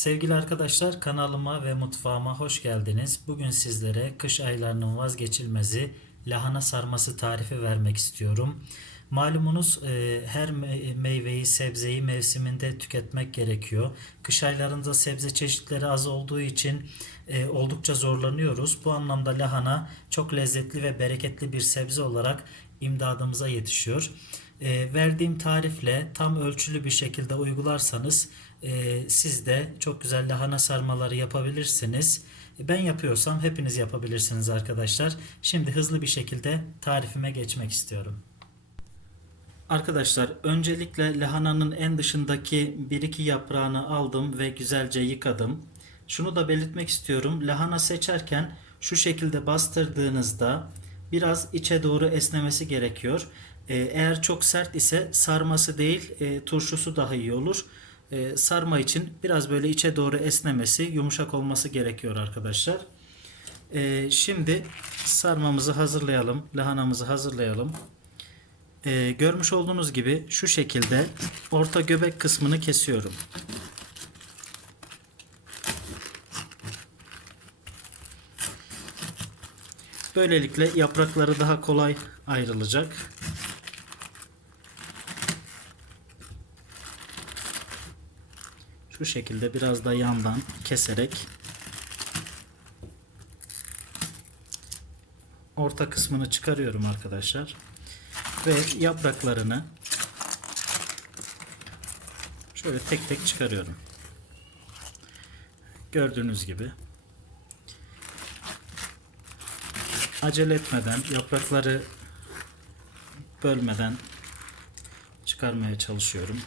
Sevgili arkadaşlar kanalıma ve mutfağıma hoş geldiniz. Bugün sizlere kış aylarının vazgeçilmezi lahana sarması tarifi vermek istiyorum. Malumunuz e, her me- meyveyi, sebzeyi mevsiminde tüketmek gerekiyor. Kış aylarında sebze çeşitleri az olduğu için e, oldukça zorlanıyoruz. Bu anlamda lahana çok lezzetli ve bereketli bir sebze olarak imdadımıza yetişiyor. E, verdiğim tarifle tam ölçülü bir şekilde uygularsanız e, siz de çok güzel lahana sarmaları yapabilirsiniz. Ben yapıyorsam hepiniz yapabilirsiniz arkadaşlar. Şimdi hızlı bir şekilde tarifime geçmek istiyorum. Arkadaşlar öncelikle lahananın en dışındaki bir iki yaprağını aldım ve güzelce yıkadım. Şunu da belirtmek istiyorum. Lahana seçerken şu şekilde bastırdığınızda biraz içe doğru esnemesi gerekiyor. Ee, Eğer çok sert ise sarması değil e, turşusu daha iyi olur. Ee, Sarma için biraz böyle içe doğru esnemesi, yumuşak olması gerekiyor arkadaşlar. Ee, Şimdi sarmamızı hazırlayalım, lahanamızı hazırlayalım. Ee, görmüş olduğunuz gibi şu şekilde orta göbek kısmını kesiyorum. Böylelikle yaprakları daha kolay ayrılacak. Şu şekilde biraz da yandan keserek orta kısmını çıkarıyorum arkadaşlar ve yapraklarını şöyle tek tek çıkarıyorum. Gördüğünüz gibi acele etmeden yaprakları bölmeden çıkarmaya çalışıyorum.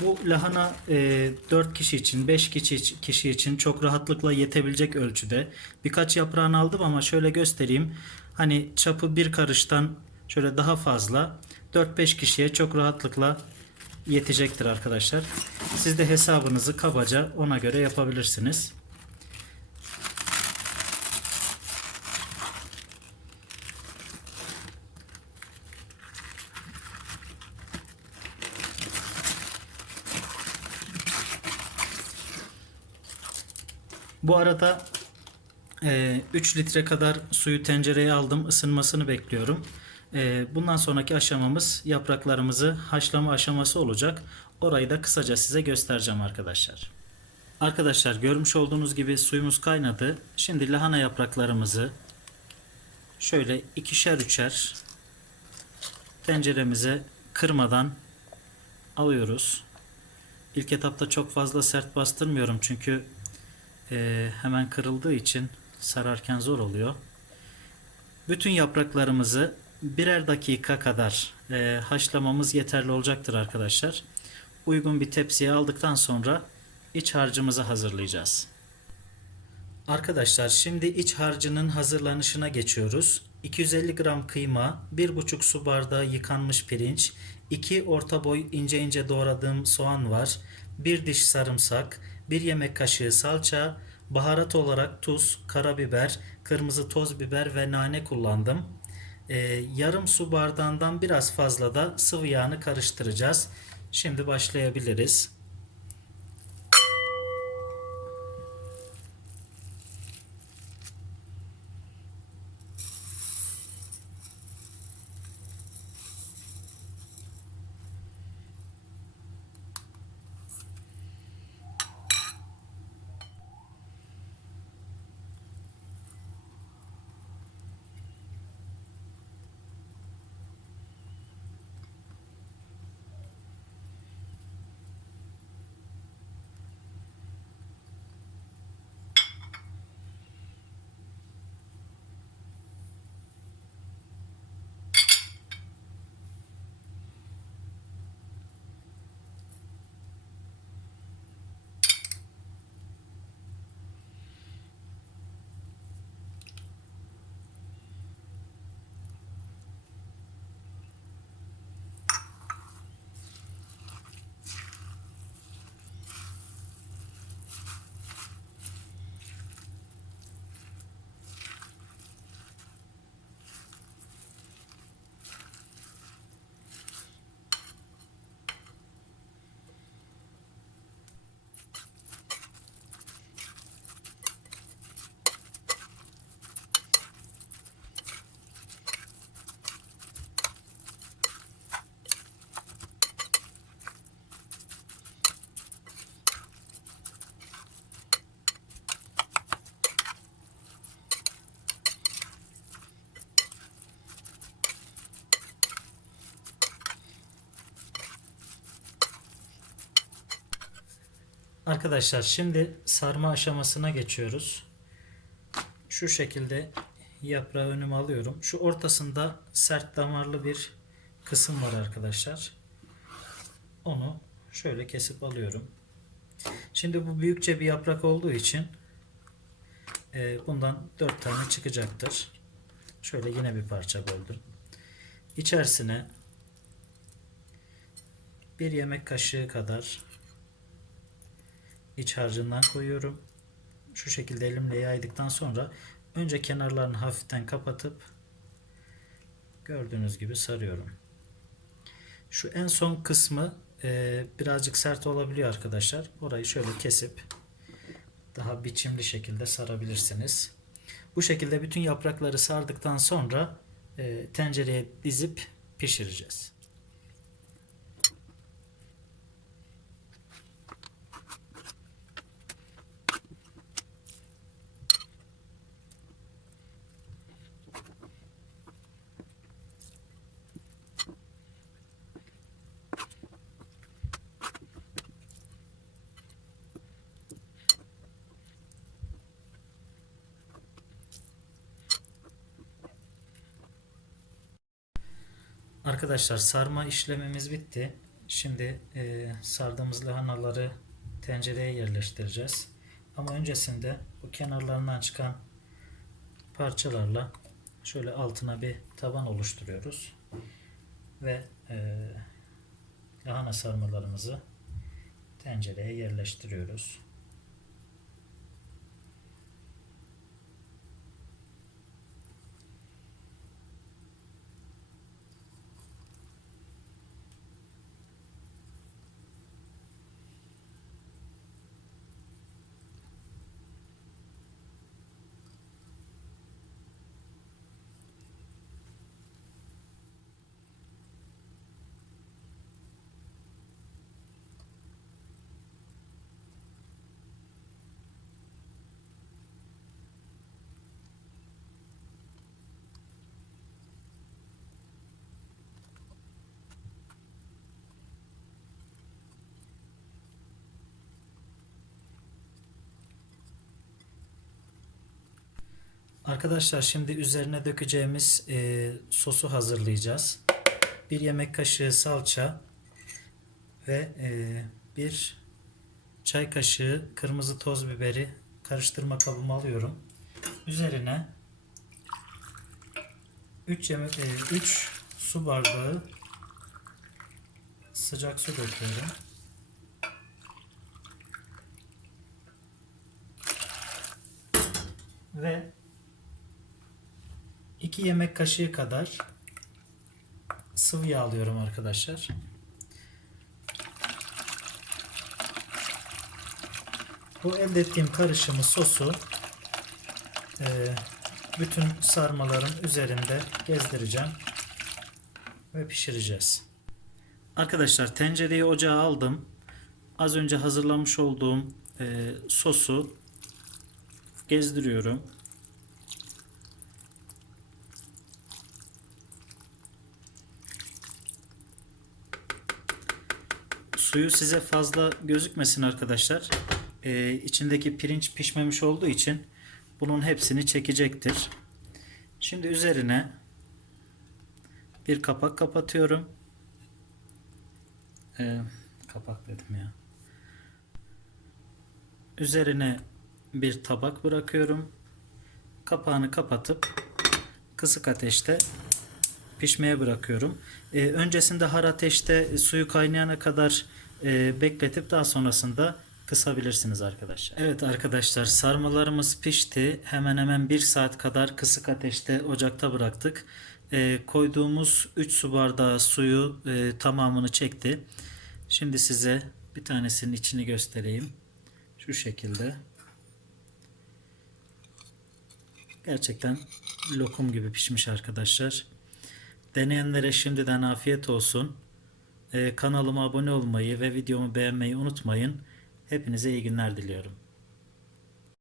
Bu lahana e, 4 kişi için, 5 kişi, kişi için çok rahatlıkla yetebilecek ölçüde. Birkaç yaprağını aldım ama şöyle göstereyim. Hani çapı bir karıştan şöyle daha fazla 4-5 kişiye çok rahatlıkla yetecektir arkadaşlar. Siz de hesabınızı kabaca ona göre yapabilirsiniz. Bu arada e, 3 litre kadar suyu tencereye aldım. ısınmasını bekliyorum. E, bundan sonraki aşamamız yapraklarımızı haşlama aşaması olacak. Orayı da kısaca size göstereceğim arkadaşlar. Arkadaşlar görmüş olduğunuz gibi suyumuz kaynadı. Şimdi lahana yapraklarımızı şöyle ikişer üçer tenceremize kırmadan alıyoruz. İlk etapta çok fazla sert bastırmıyorum çünkü e, hemen kırıldığı için sararken zor oluyor. Bütün yapraklarımızı birer dakika kadar e, haşlamamız yeterli olacaktır arkadaşlar. Uygun bir tepsiye aldıktan sonra iç harcımızı hazırlayacağız. Arkadaşlar şimdi iç harcının hazırlanışına geçiyoruz. 250 gram kıyma, 1,5 su bardağı yıkanmış pirinç, 2 orta boy ince ince doğradığım soğan var, 1 diş sarımsak, 1 yemek kaşığı salça, baharat olarak tuz, karabiber, kırmızı toz biber ve nane kullandım. Ee, yarım su bardağından biraz fazla da sıvı yağını karıştıracağız. Şimdi başlayabiliriz. Arkadaşlar şimdi sarma aşamasına geçiyoruz. Şu şekilde yaprağı önüme alıyorum. Şu ortasında sert damarlı bir kısım var arkadaşlar. Onu şöyle kesip alıyorum. Şimdi bu büyükçe bir yaprak olduğu için e, bundan 4 tane çıkacaktır. Şöyle yine bir parça böldüm. İçerisine bir yemek kaşığı kadar iç harcından koyuyorum. Şu şekilde elimle yaydıktan sonra önce kenarlarını hafiften kapatıp gördüğünüz gibi sarıyorum. Şu en son kısmı e, birazcık sert olabiliyor arkadaşlar. Orayı şöyle kesip daha biçimli şekilde sarabilirsiniz. Bu şekilde bütün yaprakları sardıktan sonra e, tencereye dizip pişireceğiz. Arkadaşlar sarma işlemimiz bitti. Şimdi e, sardığımız lahanaları tencereye yerleştireceğiz. Ama öncesinde bu kenarlarından çıkan parçalarla şöyle altına bir taban oluşturuyoruz. Ve e, lahana sarmalarımızı tencereye yerleştiriyoruz. Arkadaşlar şimdi üzerine dökeceğimiz e, sosu hazırlayacağız. Bir yemek kaşığı salça ve e, bir çay kaşığı kırmızı toz biberi karıştırma kabıma alıyorum. Üzerine 3 yemek 3 su bardağı sıcak su döküyorum. Ve 2 yemek kaşığı kadar sıvı yağ alıyorum arkadaşlar. Bu elde ettiğim karışımı sosu e, bütün sarmaların üzerinde gezdireceğim ve pişireceğiz. Arkadaşlar tencereyi ocağa aldım. Az önce hazırlamış olduğum e, sosu gezdiriyorum. Suyu size fazla gözükmesin arkadaşlar. Ee, içindeki pirinç pişmemiş olduğu için bunun hepsini çekecektir. Şimdi üzerine bir kapak kapatıyorum. Ee, kapak dedim ya. Üzerine bir tabak bırakıyorum. Kapağını kapatıp kısık ateşte pişmeye bırakıyorum. Ee, öncesinde har ateşte suyu kaynayana kadar e, bekletip daha sonrasında kısabilirsiniz arkadaşlar. Evet arkadaşlar sarmalarımız pişti. Hemen hemen 1 saat kadar kısık ateşte ocakta bıraktık. E, koyduğumuz 3 su bardağı suyu e, tamamını çekti. Şimdi size bir tanesinin içini göstereyim. Şu şekilde. Gerçekten lokum gibi pişmiş arkadaşlar. Deneyenlere şimdiden afiyet olsun. Ee, kanalıma abone olmayı ve videomu beğenmeyi unutmayın. Hepinize iyi günler diliyorum.